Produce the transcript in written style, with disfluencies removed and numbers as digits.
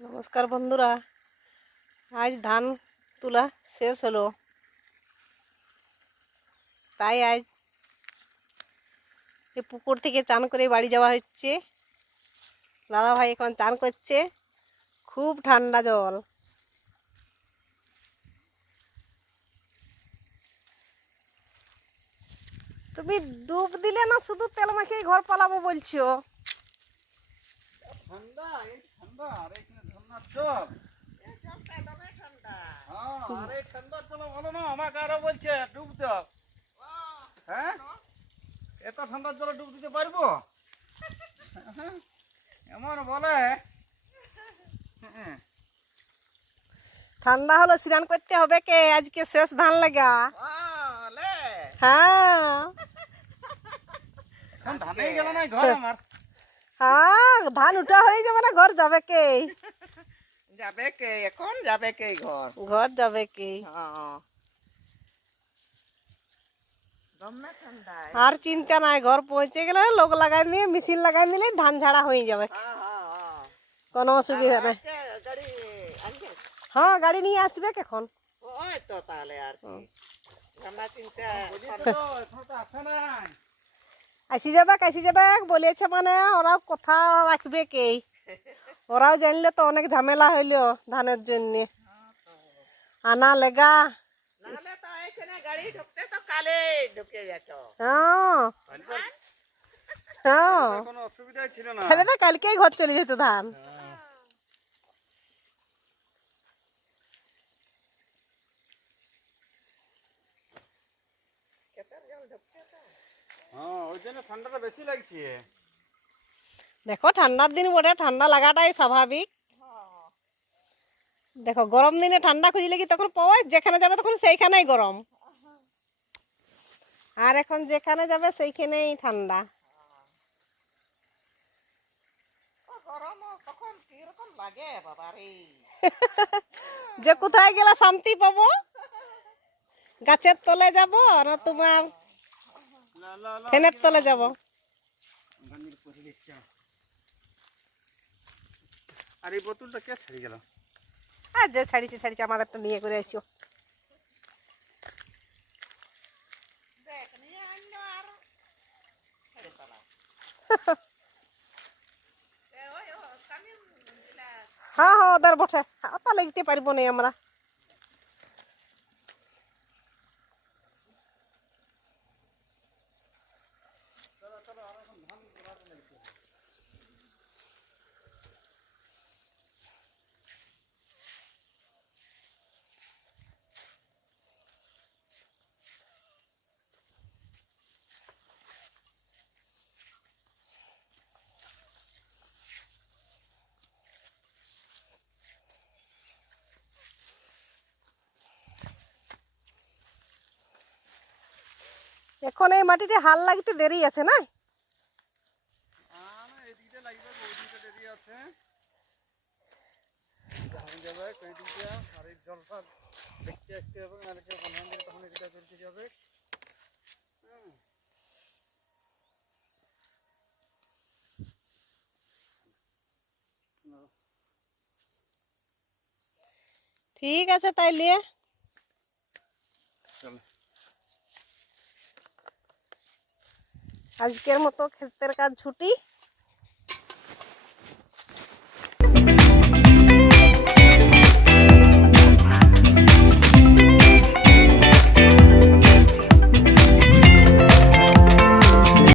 নমস্কার বন্ধুরা, আজ ধান তোলা শেষ হলো, তাই আজ এই পুকুর থেকে চান করে বাড়ি যাওয়া হচ্ছে। দাদা ভাই এখন চান করছে, খুব ঠান্ডা জল। তুমি ডুব দিলে না, শুধু তেল মাখিয়ে ঘর পালাবো বলছো? ঠান্ডা এই ঠান্ডা আর এখানে ঝর্ণার জল এই জলটা দমে ঠান্ডা। আরে ঠান্ডা জল ভালো না, আমাকে আরো বলছে ডুব দাও। হ্যাঁ, এত ঠান্ডার জলে ডুব দিতে পারবো? এমন বলে। ঠান্ডা হলো, স্নান করতে হবে কে? আজকে শেষ ধান লাগা। হ্যাঁ, ধানে গেল না ঘর আমার। হ্যাঁ, ধান উঠা হয়ে যাবে না, ঘর যাবে কে? যাবে কে এখন? যাবে কে ঘর? ঘর যাবে কে? আর চিন্তা নাই, ঘর পৌঁছে গেলে লোক লাগাই নিয়ে মেশিন লাগাই নিলে ধান ঝাড়া হয়ে যাবে, কোনো অসুবিধা নাই। হ্যাঁ, গাড়ি নিয়ে আসবে এখন। আসি যাবে বলেছে, মানে ওরাও কথা রাখবে কে? ওরাও জানলে তো অনেক ঝামেলা হইলো ধানের জন্য আনা লেগা। কালকেই ঘর চলে যেত ধান। ঠান্ডাটা বেশি লাগছে। দেখো, ঠান্ডার দিন বটে, ঠান্ডা লাগাটাই স্বাভাবিক। দেখো, গরম দিনে ঠান্ডা খুঁজলে কি তখন পাওয়া? যেখানে যাবে তখন সেইখানেই গরম, আর এখন যেখানে যাবে সেইখানেই ঠান্ডা। যে কোথায় গেলে শান্তি পাবো? গাছের তলে যাব না তোমার ফ্যানের তলে যাব? আর এই বোতলটা কে ছেড়ে গেল? আর যে ছাড়িছে আমার একটা নিয়ে করে আসিও। হ্যাঁ হ্যাঁ, ওদের বটে, তা লিখতে পারবো না আমরা। এখন এই মাটিতে হাল লাগতে দেরি আছে না? ঠিক আছে, তাইলে আজকের মতো ক্ষেতের কাজ ছুটি।